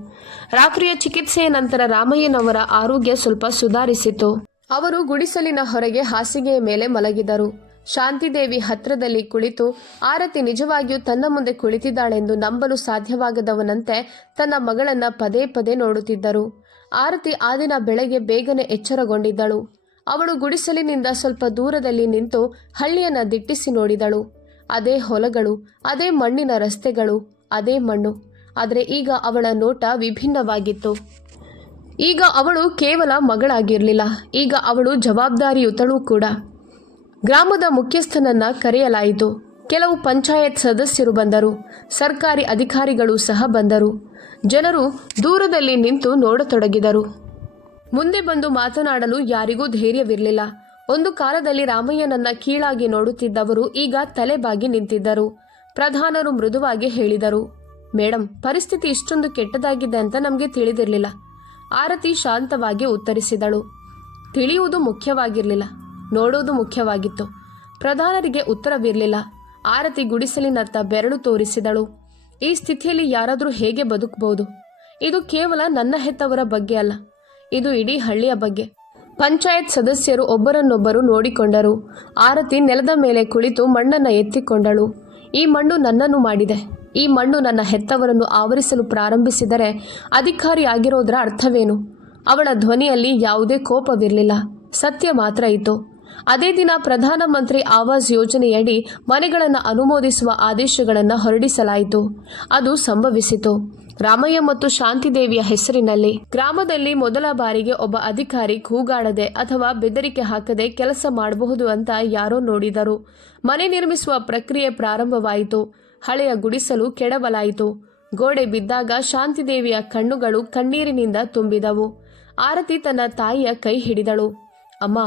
ರಾತ್ರಿಯ ಚಿಕಿತ್ಸೆಯ ನಂತರ ರಾಮಯ್ಯನವರ ಆರೋಗ್ಯ ಸ್ವಲ್ಪ ಸುಧಾರಿಸಿತು. ಅವರು ಗುಡಿಸಲಿನ ಹೊರಗೆ ಹಾಸಿಗೆಯ ಮೇಲೆ ಮಲಗಿದರು. ಶಾಂತಿದೇವಿ ಹತ್ರದಲ್ಲಿ ಕುಳಿತು, ಆರತಿ ನಿಜವಾಗಿಯೂ ತನ್ನ ಮುಂದೆ ಕುಳಿತಿದ್ದಾಳೆಂದು ನಂಬಲು ಸಾಧ್ಯವಾಗದವನಂತೆ ತನ್ನ ಮಗಳನ್ನ ಪದೇ ಪದೇ ನೋಡುತ್ತಿದ್ದರು. ಆರತಿ ಆ ದಿನ ಬೆಳಗ್ಗೆ ಬೇಗನೆ ಎಚ್ಚರಗೊಂಡಿದ್ದಳು. ಅವಳು ಗುಡಿಸಲಿನಿಂದ ಸ್ವಲ್ಪ ದೂರದಲ್ಲಿ ನಿಂತು ಹಳ್ಳಿಯನ್ನ ದಿಟ್ಟಿಸಿ ನೋಡಿದಳು. ಅದೇ ಹೊಲಗಳು, ಅದೇ ಮಣ್ಣಿನ ರಸ್ತೆಗಳು, ಅದೇ ಮಣ್ಣು. ಆದರೆ ಈಗ ಅವಳ ನೋಟ ವಿಭಿನ್ನವಾಗಿತ್ತು. ಈಗ ಅವಳು ಕೇವಲ ಮಗಳಾಗಿರಲಿಲ್ಲ. ಈಗ ಅವಳು ಜವಾಬ್ದಾರಿಯುತಳೂ ಕೂಡ. ಗ್ರಾಮದ ಮುಖ್ಯಸ್ಥನನ್ನ ಕರೆಯಲಾಯಿತು. ಕೆಲವು ಪಂಚಾಯತ್ ಸದಸ್ಯರು ಬಂದರು. ಸರ್ಕಾರಿ ಅಧಿಕಾರಿಗಳು ಸಹ ಬಂದರು. ಜನರು ದೂರದಲ್ಲಿ ನಿಂತು ನೋಡತೊಡಗಿದರು. ಮುಂದೆ ಬಂದು ಮಾತನಾಡಲು ಯಾರಿಗೂ ಧೈರ್ಯವಿರಲಿಲ್ಲ. ಒಂದು ಕಾಲದಲ್ಲಿ ರಾಮಯ್ಯನನ್ನ ಕೀಳಾಗಿ ನೋಡುತ್ತಿದ್ದವರು ಈಗ ತಲೆಬಾಗಿ ನಿಂತಿದ್ದರು. ಪ್ರಧಾನರು ಮೃದುವಾಗಿ ಹೇಳಿದರು ಮೇಡಮ್ ಪರಿಸ್ಥಿತಿ ಇಷ್ಟೊಂದು ಕೆಟ್ಟದಾಗಿದೆ ಅಂತ ನಮಗೆ ತಿಳಿದಿರಲಿಲ್ಲ. ಆರತಿ ಶಾಂತವಾಗಿ ಉತ್ತರಿಸಿದಳು, ತಿಳಿಯುವುದು ಮುಖ್ಯವಾಗಿರಲಿಲ್ಲ ನೋಡುವುದು ಮುಖ್ಯವಾಗಿತ್ತು. ಪ್ರಧಾನರಿಗೆ ಉತ್ತರವಿರಲಿಲ್ಲ. ಆರತಿ ಗುಡಿಸಲಿನತ್ತ ಬೆರಳು ತೋರಿಸಿದಳು, ಈ ಸ್ಥಿತಿಯಲ್ಲಿ ಯಾರಾದರೂ ಹೇಗೆ ಬದುಕಬಹುದು ಇದು ಕೇವಲ ನನ್ನ ಹೆತ್ತವರ ಬಗ್ಗೆ ಅಲ್ಲ. ಇದು ಇಡೀ ಹಳ್ಳಿಯ ಬಗ್ಗೆ. ಪಂಚಾಯತ್ ಸದಸ್ಯರು ಒಬ್ಬರನ್ನೊಬ್ಬರು ನೋಡಿಕೊಂಡರು. ಆರತಿ ನೆಲದ ಮೇಲೆ ಕುಳಿತು ಮಣ್ಣನ್ನು ಎತ್ತಿಕೊಂಡಳು. ಈ ಮಣ್ಣು ನನ್ನನ್ನು ಮಾಡಿದೆ. ಈ ಮಣ್ಣು ನನ್ನ ಹೆತ್ತವರನ್ನು ಆವರಿಸಲು ಪ್ರಾರಂಭಿಸಿದರೆ ಅಧಿಕಾರಿಯಾಗಿರೋದರ ಅರ್ಥವೇನು? ಅವಳ ಧ್ವನಿಯಲ್ಲಿ ಯಾವುದೇ ಕೋಪವಿರಲಿಲ್ಲ. ಸತ್ಯ ಮಾತ್ರ ಇತ್ತು. ಅದೇ ದಿನ ಪ್ರಧಾನಮಂತ್ರಿ ಆವಾಸ್ ಯೋಜನೆಯಡಿ ಮನೆಗಳನ್ನು ಅನುಮೋದಿಸುವ ಆದೇಶಗಳನ್ನು ಹೊರಡಿಸಲಾಯಿತು. ಅದು ಸಂಭವಿಸಿತು. ರಾಮಯ್ಯ ಮತ್ತು ಶಾಂತಿದೇವಿಯ ಹೆಸರಿನಲ್ಲಿ. ಗ್ರಾಮದಲ್ಲಿ ಮೊದಲ ಬಾರಿಗೆ ಒಬ್ಬ ಅಧಿಕಾರಿ ಕೂಗಾಡದೆ ಅಥವಾ ಬೆದರಿಕೆ ಹಾಕದೆ ಕೆಲಸ ಮಾಡಬಹುದು ಅಂತ ಯಾರೋ ನೋಡಿದರು. ಮನೆ ನಿರ್ಮಿಸುವ ಪ್ರಕ್ರಿಯೆ ಪ್ರಾರಂಭವಾಯಿತು. ಹಳೆಯ ಗುಡಿಸಲು ಕೆಡವಲಾಯಿತು. ಗೋಡೆ ಬಿದ್ದಾಗ ಶಾಂತಿದೇವಿಯ ಕಣ್ಣುಗಳು ಕಣ್ಣೀರಿನಿಂದ ತುಂಬಿದವು. ಆರತಿ ತನ್ನ ತಾಯಿಯ ಕೈ ಹಿಡಿದಳು. ಅಮ್ಮ,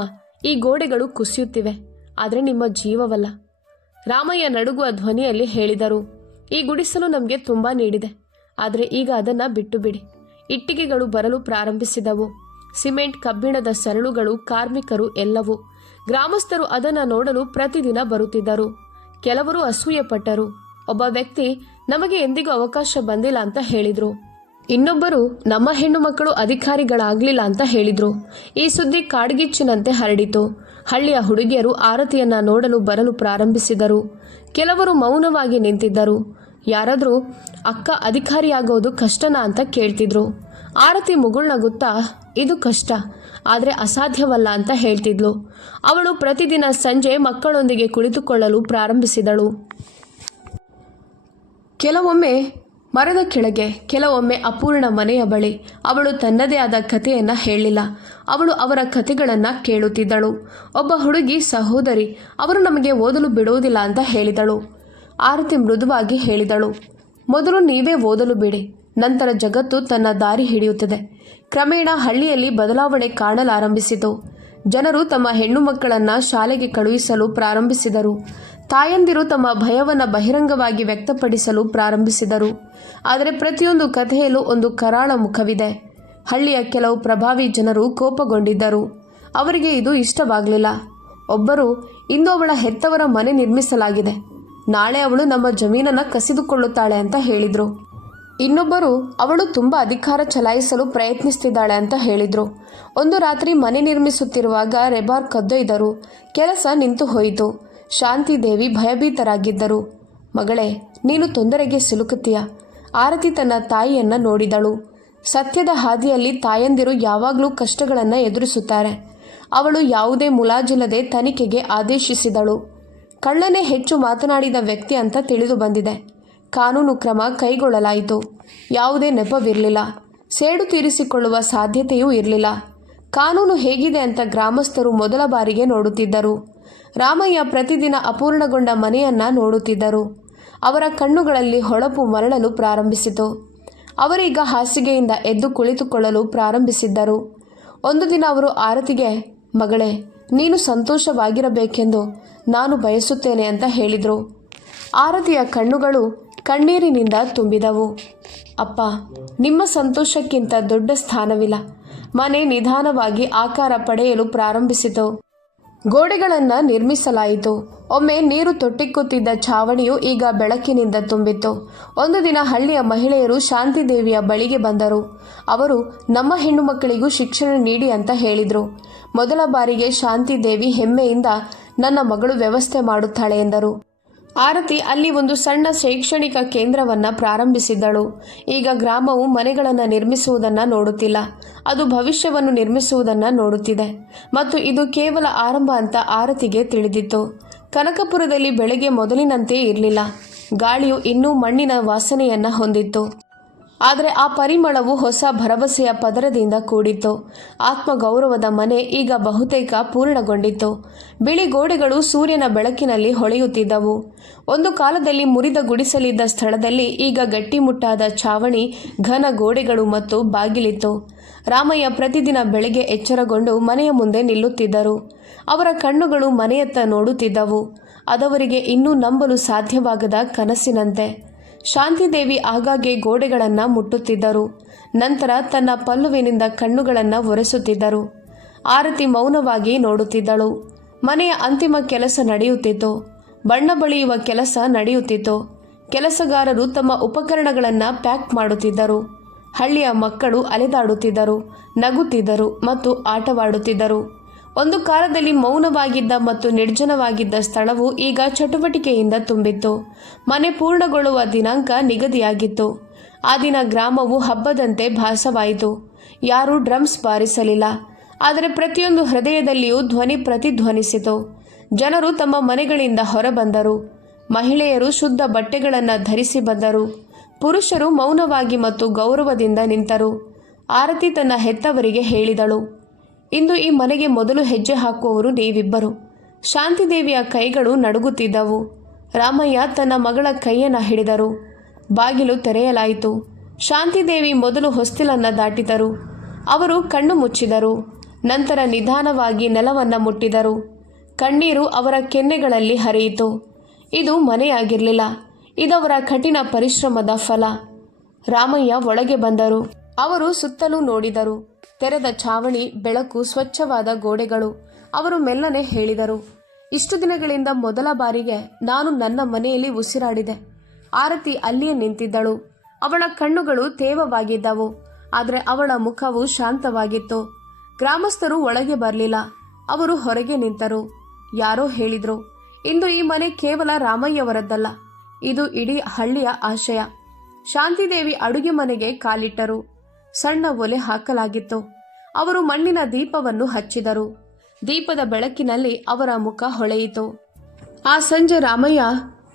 ಈ ಗೋಡೆಗಳು ಕುಸಿಯುತ್ತಿವೆ. ಆದರೆ ನಿಮ್ಮ ಜೀವವಲ್ಲ. ರಾಮಯ್ಯ ನಡುಗುವ ಧ್ವನಿಯಲ್ಲಿ ಹೇಳಿದರು. ಈ ಗುಡಿಸಲು ನಮಗೆ ತುಂಬಾ ನೀಡಿದೆ. ಆದರೆ ಈಗ ಅದನ್ನು ಬಿಟ್ಟು ಬಿಡಿ ಇಟ್ಟಿಗೆಗಳು ಬರಲು ಪ್ರಾರಂಭಿಸಿದವು. ಸಿಮೆಂಟ್, ಕಬ್ಬಿಣದ ಸರಳುಗಳು, ಕಾರ್ಮಿಕರು ಎಲ್ಲವೂ. ಗ್ರಾಮಸ್ಥರು ಅದನ್ನು ನೋಡಲು ಪ್ರತಿದಿನ ಬರುತ್ತಿದ್ದರು. ಕೆಲವರು ಅಸೂಯೆ ಪಟ್ಟರು ಒಬ್ಬ ವ್ಯಕ್ತಿ, ನಮಗೆ ಎಂದಿಗೂ ಅವಕಾಶ ಬಂದಿಲ್ಲ ಅಂತ ಹೇಳಿದ್ರು. ಇನ್ನೊಬ್ಬರು, ನಮ್ಮ ಹೆಣ್ಣು ಮಕ್ಕಳು ಅಧಿಕಾರಿಗಳಾಗಲಿಲ್ಲ ಅಂತ ಹೇಳಿದ್ರು. ಈ ಸುದ್ದಿ ಕಾಡ್ಗಿಚ್ಚಿನಂತೆ ಹರಡಿತು. ಹಳ್ಳಿಯ ಹುಡುಗಿಯರು ಆರತಿಯನ್ನ ನೋಡಲು ಬರಲು ಪ್ರಾರಂಭಿಸಿದರು. ಕೆಲವರು ಮೌನವಾಗಿ ನಿಂತಿದ್ದರು. ಯಾರಾದರೂ ಅಕ್ಕ ಅಧಿಕಾರಿಯಾಗೋದು ಕಷ್ಟನಾ ಅಂತ ಕೇಳ್ತಿದ್ರು. ಆರತಿ ಮುಗುಳ್ನಗುತ್ತಾ ಇದು ಕಷ್ಟ, ಆದರೆ ಅಸಾಧ್ಯವಲ್ಲ ಅಂತ ಹೇಳ್ತಿದ್ಲು. ಅವಳು ಪ್ರತಿದಿನ ಸಂಜೆ ಮಕ್ಕಳೊಂದಿಗೆ ಕುಳಿತುಕೊಳ್ಳಲು ಪ್ರಾರಂಭಿಸಿದಳು. ಕೆಲವೊಮ್ಮೆ ಮರದ ಕೆಳಗೆ, ಕೆಲವೊಮ್ಮೆ ಅಪೂರ್ಣ ಮನೆಯ ಬಳಿ ಅವಳು ತನ್ನದೇ ಆದ ಕಥೆಯನ್ನ ಹೇಳಿಲ್ಲ. ಅವಳು ಅವರ ಕಥೆಗಳನ್ನು ಕೇಳುತ್ತಿದ್ದಳು. ಒಬ್ಬ ಹುಡುಗಿ ಸಹೋದರಿ, ಅವರು ನಮಗೆ ಓದಲು ಬಿಡುವುದಿಲ್ಲ ಅಂತ ಹೇಳಿದಳು. ಆರತಿ ಮೃದುವಾಗಿ ಹೇಳಿದಳು. ಮೊದಲು ನೀವೇ ಓದಲು ಬಿಡಿ. ನಂತರ ಜಗತ್ತು ತನ್ನ ದಾರಿ ಹಿಡಿಯುತ್ತದೆ. ಕ್ರಮೇಣ ಹಳ್ಳಿಯಲ್ಲಿ ಬದಲಾವಣೆ ಕಾಣಲಾರಂಭಿಸಿತು. ಜನರು ತಮ್ಮ ಹೆಣ್ಣು ಮಕ್ಕಳನ್ನು ಶಾಲೆಗೆ ಕಳುಹಿಸಲು ಪ್ರಾರಂಭಿಸಿದರು. ತಾಯಂದಿರು ತಮ್ಮ ಭಯವನ್ನು ಬಹಿರಂಗವಾಗಿ ವ್ಯಕ್ತಪಡಿಸಲು ಪ್ರಾರಂಭಿಸಿದರು. ಆದರೆ ಪ್ರತಿಯೊಂದು ಕಥೆಯಲ್ಲೂ ಒಂದು ಕರಾಳ ಮುಖವಿದೆ. ಹಳ್ಳಿಯ ಕೆಲವು ಪ್ರಭಾವಿ ಜನರು ಕೋಪಗೊಂಡಿದ್ದರು. ಅವರಿಗೆ ಇದು ಇಷ್ಟವಾಗಲಿಲ್ಲ. ಒಬ್ಬರು ಇಂದು ಅವಳ ಹೆತ್ತವರ ಮನೆ ನಿರ್ಮಿಸಲಾಗಿದೆ. ನಾಳೆ ಅವಳು ನಮ್ಮ ಜಮೀನನ್ನ ಕಸಿದುಕೊಳ್ಳುತ್ತಾಳೆ ಅಂತ ಹೇಳಿದ್ರು. ಇನ್ನೊಬ್ಬರು ಅವಳು ತುಂಬ ಅಧಿಕಾರ ಚಲಾಯಿಸಲು ಪ್ರಯತ್ನಿಸ್ತಿದ್ದಾಳೆ ಅಂತ ಹೇಳಿದರು. ಒಂದು ರಾತ್ರಿ ಮನೆ ನಿರ್ಮಿಸುತ್ತಿರುವಾಗ ರೆಬಾರ್ ಕದ್ದೊಯ್ದರು. ಕೆಲಸ ನಿಂತು ಹೋಯಿತು. ಶಾಂತಿ ದೇವಿ ಭಯಭೀತರಾಗಿದ್ದರು. ಮಗಳೇ, ನೀನು ತೊಂದರೆಗೆ ಸಿಲುಕುತ್ತೀಯ. ಆರತಿ ತನ್ನ ತಾಯಿಯನ್ನ ನೋಡಿದಳು. ಸತ್ಯದ ಹಾದಿಯಲ್ಲಿ ತಾಯಂದಿರು ಯಾವಾಗಲೂ ಕಷ್ಟಗಳನ್ನು ಎದುರಿಸುತ್ತಾರೆ. ಅವಳು ಯಾವುದೇ ಮುಲಾಜಿಲ್ಲದೆ ತನಿಖೆಗೆ ಆದೇಶಿಸಿದಳು. ಕಳ್ಳನೇ ಹೆಚ್ಚು ಮಾತನಾಡಿದ ವ್ಯಕ್ತಿ ಅಂತ ತಿಳಿದು ಬಂದಿದೆ. ಕಾನೂನು ಕ್ರಮ ಕೈಗೊಳ್ಳಲಾಯಿತು. ಯಾವುದೇ ನೆಪವಿರಲಿಲ್ಲ. ಸೇಡು ತೀರಿಸಿಕೊಳ್ಳುವ ಸಾಧ್ಯತೆಯೂ ಇರಲಿಲ್ಲ. ಕಾನೂನು ಹೇಗಿದೆ ಅಂತ ಗ್ರಾಮಸ್ಥರು ಮೊದಲ ಬಾರಿಗೆ ನೋಡುತ್ತಿದ್ದರು. ರಾಮಯ್ಯ ಪ್ರತಿದಿನ ಅಪೂರ್ಣಗೊಂಡ ಮನೆಯನ್ನ ನೋಡುತ್ತಿದ್ದರು. ಅವರ ಕಣ್ಣುಗಳಲ್ಲಿ ಹೊಳಪು ಮರಳಲು ಪ್ರಾರಂಭಿಸಿತು. ಅವರೀಗ ಹಾಸಿಗೆಯಿಂದ ಎದ್ದು ಕುಳಿತುಕೊಳ್ಳಲು ಪ್ರಾರಂಭಿಸಿದ್ದರು. ಒಂದು ದಿನ ಅವರು ಆರತಿಗೆ, ಮಗಳೇ ನೀನು ಸಂತೋಷವಾಗಿರಬೇಕೆಂದು ನಾನು ಬಯಸುತ್ತೇನೆ ಅಂತ ಹೇಳಿದರು. ಆರತಿಯ ಕಣ್ಣುಗಳು ಕಣ್ಣೀರಿನಿಂದ ತುಂಬಿದವು. ಅಪ್ಪ, ನಿಮ್ಮ ಸಂತೋಷಕ್ಕಿಂತ ದೊಡ್ಡ ಸ್ಥಾನವಿಲ್ಲ. ಮನೆ ನಿಧಾನವಾಗಿ ಆಕಾರ ಪಡೆಯಲು ಪ್ರಾರಂಭಿಸಿತು. ಗೋಡೆಗಳನ್ನು ನಿರ್ಮಿಸಲಾಯಿತು. ಒಮ್ಮೆ ನೀರು ತೊಟ್ಟಿಕ್ಕುತ್ತಿದ್ದ ಛಾವಣಿಯು ಈಗ ಬೆಳಕಿನಿಂದ ತುಂಬಿತ್ತು. ಒಂದು ದಿನ ಹಳ್ಳಿಯ ಮಹಿಳೆಯರು ಶಾಂತಿದೇವಿಯ ಬಳಿಗೆ ಬಂದರು. ಅವರು, ನಮ್ಮ ಹೆಣ್ಣು ಮಕ್ಕಳಿಗೂ ಶಿಕ್ಷಣ ನೀಡಿ ಅಂತ ಹೇಳಿದರು. ಮೊದಲ ಬಾರಿಗೆ ಶಾಂತಿದೇವಿ ಹೆಮ್ಮೆಯಿಂದ ನನ್ನ ಮಗಳು ವ್ಯವಸ್ಥೆ ಮಾಡುತ್ತಾಳೆ ಎಂದರು. ಆರತಿ ಅಲ್ಲಿ ಒಂದು ಸಣ್ಣ ಶೈಕ್ಷಣಿಕ ಕೇಂದ್ರವನ್ನ ಪ್ರಾರಂಭಿಸಿದ್ದಳು. ಈಗ ಗ್ರಾಮವು ಮನೆಗಳನ್ನು ನಿರ್ಮಿಸುವುದನ್ನು ನೋಡುತ್ತಿಲ್ಲ. ಅದು ಭವಿಷ್ಯವನ್ನು ನಿರ್ಮಿಸುವುದನ್ನು ನೋಡುತ್ತಿದೆ. ಮತ್ತು ಇದು ಕೇವಲ ಆರಂಭ ಅಂತ ಆರತಿಗೆ ತಿಳಿದಿತ್ತು. ಕನಕಪುರದಲ್ಲಿ ಬೆಳಗ್ಗೆ ಮೊದಲಿನಂತೆ ಇರಲಿಲ್ಲ. ಗಾಳಿಯು ಇನ್ನೂ ಮಣ್ಣಿನ ವಾಸನೆಯನ್ನ ಹೊಂದಿತ್ತು. ಆದರೆ ಆ ಪರಿಮಳವು ಹೊಸ ಭರವಸೆಯ ಪದರದಿಂದ ಕೂಡಿತ್ತು. ಆತ್ಮಗೌರವದ ಮನೆ ಈಗ ಬಹುತೇಕ ಪೂರ್ಣಗೊಂಡಿತ್ತು. ಬಿಳಿ ಗೋಡೆಗಳು ಸೂರ್ಯನ ಬೆಳಕಿನಲ್ಲಿ ಹೊಳೆಯುತ್ತಿದ್ದವು. ಒಂದು ಕಾಲದಲ್ಲಿ ಮುರಿದ ಗುಡಿಸಲಿದ್ದ ಸ್ಥಳದಲ್ಲಿ ಈಗ ಗಟ್ಟಿಮುಟ್ಟಾದ ಛಾವಣಿ, ಘನ ಗೋಡೆಗಳು ಮತ್ತು ಬಾಗಿಲಿತ್ತು. ರಾಮಯ್ಯ ಪ್ರತಿದಿನ ಬೆಳಗ್ಗೆ ಎಚ್ಚರಗೊಂಡು ಮನೆಯ ಮುಂದೆ ನಿಲ್ಲುತ್ತಿದ್ದರು. ಅವರ ಕಣ್ಣುಗಳು ಮನೆಯತ್ತ ನೋಡುತ್ತಿದ್ದವು. ಅದವರಿಗೆ ಇನ್ನೂ ನಂಬಲು ಸಾಧ್ಯವಾಗದ ಕನಸಿನಂತೆ. ಶಾಂತಿದೇವಿ ಆಗಾಗ್ಗೆ ಗೋಡೆಗಳನ್ನು ಮುಟ್ಟುತ್ತಿದ್ದರು. ನಂತರ ತನ್ನ ಪಲ್ಲುವಿನಿಂದ ಕಣ್ಣುಗಳನ್ನು ಒರೆಸುತ್ತಿದ್ದರು. ಆರತಿ ಮೌನವಾಗಿ ನೋಡುತ್ತಿದ್ದಳು. ಮನೆಯ ಅಂತಿಮ ಕೆಲಸ ನಡೆಯುತ್ತಿತ್ತು. ಬಣ್ಣ ಬಳಿಯುವ ಕೆಲಸ ನಡೆಯುತ್ತಿತ್ತು. ಕೆಲಸಗಾರರು ತಮ್ಮ ಉಪಕರಣಗಳನ್ನು ಪ್ಯಾಕ್ ಮಾಡುತ್ತಿದ್ದರು. ಹಳ್ಳಿಯ ಮಕ್ಕಳು ಅಲೆದಾಡುತ್ತಿದ್ದರು, ನಗುತ್ತಿದ್ದರು ಮತ್ತು ಆಟವಾಡುತ್ತಿದ್ದರು. ಒಂದು ಕಾಲದಲ್ಲಿ ಮೌನವಾಗಿದ್ದ ಮತ್ತು ನಿರ್ಜನವಾಗಿದ್ದ ಸ್ಥಳವು ಈಗ ಚಟುವಟಿಕೆಯಿಂದ ತುಂಬಿತ್ತು. ಮನೆ ಪೂರ್ಣಗೊಳ್ಳುವ ದಿನಾಂಕ ನಿಗದಿಯಾಗಿತ್ತು. ಆ ದಿನ ಗ್ರಾಮವು ಹಬ್ಬದಂತೆ ಭಾಸವಾಯಿತು. ಯಾರೂ ಡ್ರಮ್ಸ್ ಬಾರಿಸಲಿಲ್ಲ. ಆದರೆ ಪ್ರತಿಯೊಂದು ಹೃದಯದಲ್ಲಿಯೂ ಧ್ವನಿ ಪ್ರತಿಧ್ವನಿಸಿತು. ಜನರು ತಮ್ಮ ಮನೆಗಳಿಂದ ಹೊರಬಂದರು. ಮಹಿಳೆಯರು ಶುದ್ಧ ಬಟ್ಟೆಗಳನ್ನು ಧರಿಸಿ ಬಂದರು. ಪುರುಷರು ಮೌನವಾಗಿ ಮತ್ತು ಗೌರವದಿಂದ ನಿಂತರು. ಆರತಿ ತನ್ನ ಹೆತ್ತವರಿಗೆ ಹೇಳಿದಳು, ಇಂದು ಈ ಮನೆಗೆ ಮೊದಲು ಹೆಜ್ಜೆ ಹಾಕುವವರು ನೀವಿಬ್ಬರು. ಶಾಂತಿದೇವಿಯ ಕೈಗಳು ನಡುಗುತ್ತಿದ್ದವು. ರಾಮಯ್ಯ ತನ್ನ ಮಗಳ ಕೈಯನ್ನು ಹಿಡಿದರು. ಬಾಗಿಲು ತೆರೆಯಲಾಯಿತು. ಶಾಂತಿದೇವಿ ಮೊದಲು ಹೊಸ್ತಿಲನ್ನು ದಾಟಿದರು. ಅವರು ಕಣ್ಣು ಮುಚ್ಚಿದರು. ನಂತರ ನಿಧಾನವಾಗಿ ನೆಲವನ್ನು ಮುಟ್ಟಿದರು. ಕಣ್ಣೀರು ಅವರ ಕೆನ್ನೆಗಳಲ್ಲಿ ಹರಿಯಿತು. ಇದು ಮನೆಯಾಗಿರಲಿಲ್ಲ. ಇದವರ ಕಠಿಣ ಪರಿಶ್ರಮದ ಫಲ. ರಾಮಯ್ಯ ಒಳಗೆ ಬಂದರು. ಅವರು ಸುತ್ತಲೂ ನೋಡಿದರು. ತೆರೆದ ಛಾವಣಿ ಬೆಳಕು, ಸ್ವಚ್ಛವಾದ ಗೋಡೆಗಳು. ಅವರು ಮೆಲ್ಲನೆ ಹೇಳಿದರು, ಇಷ್ಟು ದಿನಗಳಿಂದ ಮೊದಲ ಬಾರಿಗೆ ನಾನು ನನ್ನ ಮನೆಯಲ್ಲಿ ಉಸಿರಾಡಿದೆ. ಆರತಿ ಅಲ್ಲಿಯೇ ನಿಂತಿದ್ದಳು. ಅವಳ ಕಣ್ಣುಗಳು ತೇವವಾಗಿದ್ದವು, ಆದರೆ ಅವಳ ಮುಖವು ಶಾಂತವಾಗಿತ್ತು. ಗ್ರಾಮಸ್ಥರು ಒಳಗೆ ಬರಲಿಲ್ಲ. ಅವರು ಹೊರಗೆ ನಿಂತರು. ಯಾರೋ ಹೇಳಿದ್ರು, ಇಂದು ಈ ಮನೆ ಕೇವಲ ರಾಮಯ್ಯವರದ್ದಲ್ಲ. ಇದು ಇಡೀ ಹಳ್ಳಿಯ ಆಶಯ. ಶಾಂತಿದೇವಿ ಅಡುಗೆ ಮನೆಗೆ ಕಾಲಿಟ್ಟರು. ಸಣ್ಣ ಒಲೆ ಹಾಕಲಾಗಿತ್ತು. ಅವರು ಮಣ್ಣಿನ ದೀಪವನ್ನು ಹಚ್ಚಿದರು. ದೀಪದ ಬೆಳಕಿನಲ್ಲಿ ಅವರ ಮುಖ ಹೊಳೆಯಿತು. ಆ ಸಂಜೆ ರಾಮಯ್ಯ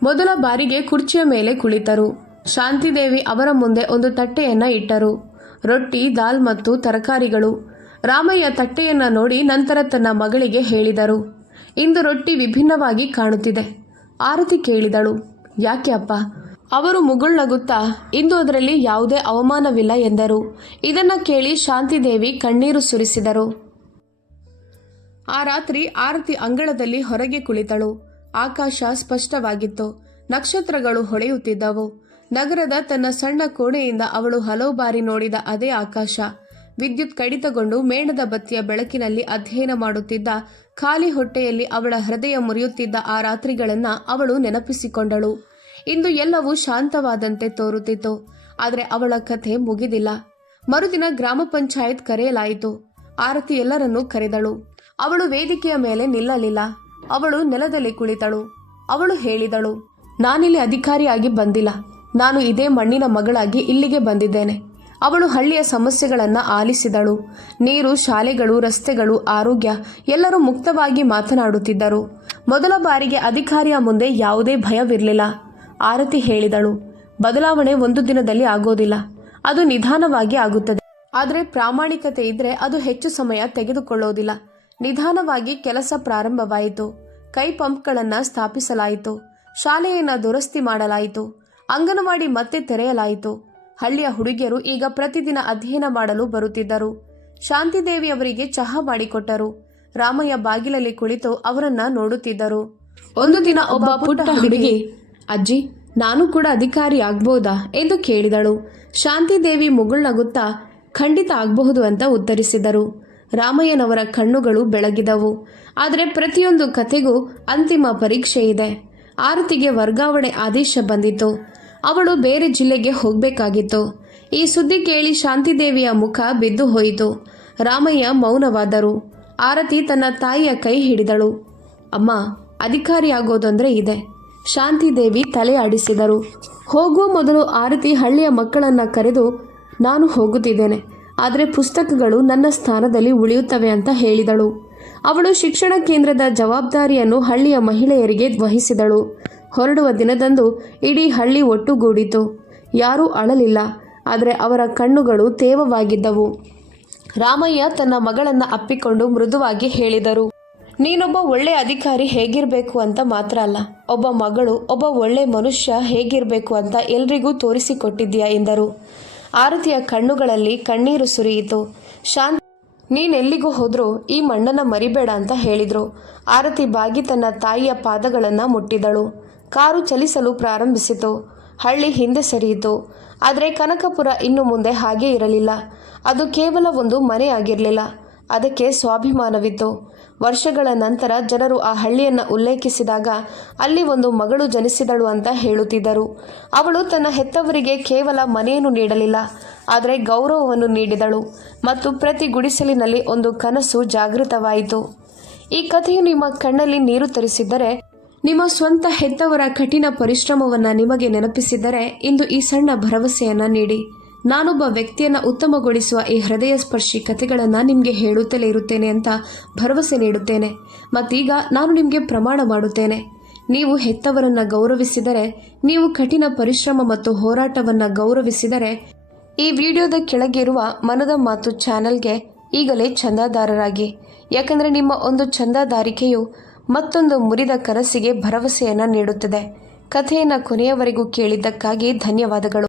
ಮೊದಲ ಬಾರಿಗೆ ಕುರ್ಚಿಯ ಮೇಲೆ ಕುಳಿತರು. ಶಾಂತಿದೇವಿ ಅವರ ಮುಂದೆ ಒಂದು ತಟ್ಟೆಯನ್ನ ಇಟ್ಟರು. ರೊಟ್ಟಿ, ದಾಲ್ ಮತ್ತು ತರಕಾರಿಗಳು. ರಾಮಯ್ಯ ತಟ್ಟೆಯನ್ನ ನೋಡಿ ನಂತರ ತನ್ನ ಮಗಳಿಗೆ ಹೇಳಿದರು. ಇಂದು ರೊಟ್ಟಿ ವಿಭಿನ್ನವಾಗಿ ಕಾಣುತ್ತಿದೆ. ಆರತಿ ಕೇಳಿದಳು. ಯಾಕೆ ಅಪ್ಪ? ಅವರು ಮುಗುಳ್ನಗುತ್ತಾ ಇಂದು ಅದರಲ್ಲಿ ಯಾವುದೇ ಅವಮಾನವಿಲ್ಲ ಎಂದರು. ಇದನ್ನ ಕೇಳಿ ಶಾಂತಿದೇವಿ ಕಣ್ಣೀರು ಸುರಿಸಿದರು. ಆ ರಾತ್ರಿ ಆರತಿ ಅಂಗಳದಲ್ಲಿ ಹೊರಗೆ ಕುಳಿತಳು. ಆಕಾಶ ಸ್ಪಷ್ಟವಾಗಿತ್ತು. ನಕ್ಷತ್ರಗಳು ಹೊಳೆಯುತ್ತಿದ್ದವು. ನಗರದ ತನ್ನ ಸಣ್ಣ ಕೋಣೆಯಿಂದ ಅವಳು ಹಲವು ಬಾರಿ ನೋಡಿದ ಅದೇ ಆಕಾಶ. ವಿದ್ಯುತ್ ಕಡಿತಗೊಂಡು ಮೇಣದ ಬತ್ತಿಯ ಬೆಳಕಿನಲ್ಲಿ ಅಧ್ಯಯನ ಮಾಡುತ್ತಿದ್ದ ಖಾಲಿ ಹೊಟ್ಟೆಯಲ್ಲಿ ಅವಳ ಹೃದಯ ಮುರಿಯುತ್ತಿದ್ದ ಆ ರಾತ್ರಿಗಳನ್ನ ಅವಳು ನೆನಪಿಸಿಕೊಂಡಳು. ಇಂದು ಎಲ್ಲವೂ ಶಾಂತವಾದಂತೆ ತೋರುತ್ತಿತ್ತು. ಆದರೆ ಅವಳ ಕಥೆ ಮುಗಿದಿಲ್ಲ. ಮರುದಿನ ಗ್ರಾಮ ಪಂಚಾಯತ್ ಕರೆಯಲಾಯಿತು. ಆರತಿ ಎಲ್ಲರನ್ನೂ ಕರೆದಳು. ಅವಳು ವೇದಿಕೆಯ ಮೇಲೆ ನಿಲ್ಲಲಿಲ್ಲ. ಅವಳು ನೆಲದಲ್ಲಿ ಕುಳಿತಳು. ಅವಳು ಹೇಳಿದಳು, ನಾನಿಲ್ಲಿ ಅಧಿಕಾರಿಯಾಗಿ ಬಂದಿಲ್ಲ. ನಾನು ಇದೇ ಮಣ್ಣಿನ ಮಗಳಾಗಿ ಇಲ್ಲಿಗೆ ಬಂದಿದ್ದೇನೆ. ಅವಳು ಹಳ್ಳಿಯ ಸಮಸ್ಯೆಗಳನ್ನು ಆಲಿಸಿದಳು. ನೀರು, ಶಾಲೆಗಳು, ರಸ್ತೆಗಳು, ಆರೋಗ್ಯ ಎಲ್ಲರೂ ಮುಕ್ತವಾಗಿ ಮಾತನಾಡುತ್ತಿದ್ದರು. ಮೊದಲ ಬಾರಿಗೆ ಅಧಿಕಾರಿಯ ಮುಂದೆ ಯಾವುದೇ ಭಯವಿರಲಿಲ್ಲ. ಆರತಿ ಹೇಳಿದಳು, ಬದಲಾವಣೆ ಒಂದು ದಿನದಲ್ಲಿ ಆಗೋದಿಲ್ಲ. ಅದು ನಿಧಾನವಾಗಿ ಆಗುತ್ತದೆ. ಆದರೆ ಪ್ರಾಮಾಣಿಕತೆ ಇದ್ದರೆ ಅದು ಹೆಚ್ಚು ಸಮಯ ತೆಗೆದುಕೊಳ್ಳೋದಿಲ್ಲ. ನಿಧಾನವಾಗಿ ಕೆಲಸ ಪ್ರಾರಂಭವಾಯಿತು. ಕೈ ಪಂಪ್ಗಳನ್ನು ಸ್ಥಾಪಿಸಲಾಯಿತು. ಶಾಲೆಯನ್ನು ದುರಸ್ತಿ ಮಾಡಲಾಯಿತು. ಅಂಗನವಾಡಿ ಮತ್ತೆ ತೆರೆಯಲಾಯಿತು. ಹಳ್ಳಿಯ ಹುಡುಗಿಯರು ಈಗ ಪ್ರತಿದಿನ ಅಧ್ಯಯನ ಮಾಡಲು ಬರುತ್ತಿದ್ದರು. ಶಾಂತಿದೇವಿ ಅವರಿಗೆ ಚಹಾ ಮಾಡಿಕೊಟ್ಟರು. ರಾಮಯ್ಯ ಬಾಗಿಲಲ್ಲಿ ಕುಳಿತು ಅವರನ್ನ ನೋಡುತ್ತಿದ್ದರು. ಒಂದು ದಿನ ಒಬ್ಬ ಪುಟ್ಟ ಹುಡುಗಿ, ಅಜ್ಜಿ, ನಾನು ಕೂಡ ಅಧಿಕಾರಿ ಆಗ್ಬೋದಾ? ಎಂದು ಕೇಳಿದಳು. ಶಾಂತಿದೇವಿ ಮುಗುಳ್ನಗುತ್ತಾ ಖಂಡಿತ ಆಗಬಹುದು ಅಂತ ಉತ್ತರಿಸಿದರು. ರಾಮಯ್ಯನವರ ಕಣ್ಣುಗಳು ಬೆಳಗಿದವು. ಆದರೆ ಪ್ರತಿಯೊಂದು ಕಥೆಗೂ ಅಂತಿಮ ಪರೀಕ್ಷೆ ಇದೆ. ಆರತಿಗೆ ವರ್ಗಾವಣೆ ಆದೇಶ ಬಂದಿತು ಅವಳು ಬೇರೆ ಜಿಲ್ಲೆಗೆ ಹೋಗಬೇಕಾಗಿತ್ತು. ಈ ಸುದ್ದಿ ಕೇಳಿ ಶಾಂತಿದೇವಿಯ ಮುಖ ಬಿದ್ದು ಹೋಯಿತು. ರಾಮಯ್ಯ ಮೌನವಾದರು. ಆರತಿ ತನ್ನ ತಾಯಿಯ ಕೈ ಹಿಡಿದಳು. ಅಮ್ಮ ಅಧಿಕಾರಿಯಾಗೋದಂದ್ರೆ ಇದೆ ಶಾಂತಿದೇವಿ ತಲೆ ಆಡಿಸಿದರು. ಹೋಗುವ ಮೊದಲು ಆರತಿ ಹಳ್ಳಿಯ ಮಕ್ಕಳನ್ನ ಕರೆದು ನಾನು ಹೋಗುತ್ತಿದ್ದೇನೆ. ಆದರೆ ಪುಸ್ತಕಗಳು ನನ್ನ ಸ್ಥಾನದಲ್ಲಿ ಉಳಿಯುತ್ತವೆ ಅಂತ ಹೇಳಿದಳು. ಅವಳು ಶಿಕ್ಷಣ ಕೇಂದ್ರದ ಜವಾಬ್ದಾರಿಯನ್ನು ಹಳ್ಳಿಯ ಮಹಿಳೆಯರಿಗೆ ವಹಿಸಿದಳು. ಹೊರಡುವ ದಿನದಂದು ಇಡೀ ಹಳ್ಳಿ ಒಟ್ಟುಗೂಡಿತು. ಯಾರೂ ಅಳಲಿಲ್ಲ, ಆದರೆ ಅವರ ಕಣ್ಣುಗಳು ತೇವವಾಗಿದ್ದವು. ರಾಮಯ್ಯ ತನ್ನ ಮಗಳನ್ನ ಅಪ್ಪಿಕೊಂಡು ಮೃದುವಾಗಿ ಹೇಳಿದರು, ನೀನೊಬ್ಬ ಒಳ್ಳೆ ಅಧಿಕಾರಿ ಹೇಗಿರಬೇಕು ಅಂತ ಮಾತ್ರ ಅಲ್ಲ, ಒಬ್ಬ ಮಗಳು, ಒಬ್ಬ ಒಳ್ಳೆ ಮನುಷ್ಯ ಹೇಗಿರಬೇಕು ಅಂತ ಎಲ್ರಿಗೂ ತೋರಿಸಿಕೊಟ್ಟಿದ್ದೀಯಾ ಎಂದರು. ಆರತಿಯ ಕಣ್ಣುಗಳಲ್ಲಿ ಕಣ್ಣೀರು ಸುರಿಯಿತು. ಶಾಂತ್ ನೀನೆಲ್ಲಿಗೂ ಹೋದರೂ ಈ ಮಣ್ಣನ್ನು ಮರಿಬೇಡ ಅಂತ ಹೇಳಿದರು. ಆರತಿ ಬಾಗಿ ತನ್ನ ತಾಯಿಯ ಪಾದಗಳನ್ನು ಮುಟ್ಟಿದಳು. ಕಾರು ಚಲಿಸಲು ಪ್ರಾರಂಭಿಸಿತು. ಹಳ್ಳಿ ಹಿಂದೆ ಸರಿಯಿತು. ಆದರೆ ಕನಕಪುರ ಇನ್ನು ಮುಂದೆ ಹಾಗೇ ಇರಲಿಲ್ಲ. ಅದು ಕೇವಲ ಒಂದು ಮನೆ ಆಗಿರಲಿಲ್ಲ. ಅದಕ್ಕೆ ಸ್ವಾಭಿಮಾನವಿತ್ತು. ವರ್ಷಗಳ ನಂತರ ಜನರು ಆ ಹಳ್ಳಿಯನ್ನು ಉಲ್ಲೇಖಿಸಿದಾಗ ಅಲ್ಲಿ ಒಂದು ಮಗಳು ಜನಿಸಿದಳು ಅಂತ ಹೇಳುತ್ತಿದ್ದರು. ಅವಳು ತನ್ನ ಹೆತ್ತವರಿಗೆ ಕೇವಲ ಮನೆಯನ್ನು ನೀಡಲಿಲ್ಲ. ಆದರೆ ಗೌರವವನ್ನು ನೀಡಿದಳು ಮತ್ತು ಪ್ರತಿ ಗುಡಿಸಲಿನಲ್ಲಿ ಒಂದು ಕನಸು ಜಾಗೃತವಾಯಿತು. ಈ ಕಥೆಯು ನಿಮ್ಮ ಕಣ್ಣಲ್ಲಿ ನೀರು ತರಿಸಿದ್ದರೆ ನಿಮ್ಮ ಸ್ವಂತ ಹೆತ್ತವರ ಕಠಿಣ ಪರಿಶ್ರಮವನ್ನು ನಿಮಗೆ ನೆನಪಿಸಿದರೆ ಇಂದು ಈ ಸಣ್ಣ ಭರವಸೆಯನ್ನು ನೀಡಿ. ನಾನೊಬ್ಬ ವ್ಯಕ್ತಿಯನ್ನು ಉತ್ತಮಗೊಳಿಸುವ ಈ ಹೃದಯ ಸ್ಪರ್ಶಿ ಕಥೆಗಳನ್ನು ನಿಮಗೆ ಹೇಳುತ್ತಲೇ ಇರುತ್ತೇನೆ ಅಂತ ಭರವಸೆ ನೀಡುತ್ತೇನೆ. ಮತ್ತೀಗ ನಾನು ನಿಮಗೆ ಪ್ರಮಾಣ ಮಾಡುತ್ತೇನೆ. ನೀವು ಹೆತ್ತವರನ್ನು ಗೌರವಿಸಿದರೆ, ನೀವು ಕಠಿಣ ಪರಿಶ್ರಮ ಮತ್ತು ಹೋರಾಟವನ್ನು ಗೌರವಿಸಿದರೆ, ಈ ವಿಡಿಯೋದ ಕೆಳಗಿರುವ ಮನದ ಮಾತು ಚಾನೆಲ್ಗೆ ಈಗಲೇ ಚಂದಾದಾರರಾಗಿ ಯಾಕಂದರೆ ನಿಮ್ಮ ಒಂದು ಚಂದಾದಾರಿಕೆಯು ಮತ್ತೊಂದು ಮುರಿದ ಕನಸಿಗೆ ಭರವಸೆಯನ್ನು ನೀಡುತ್ತದೆ. ಕಥೆಯನ್ನು ಕೊನೆಯವರೆಗೂ ಕೇಳಿದ್ದಕ್ಕಾಗಿ ಧನ್ಯವಾದಗಳು.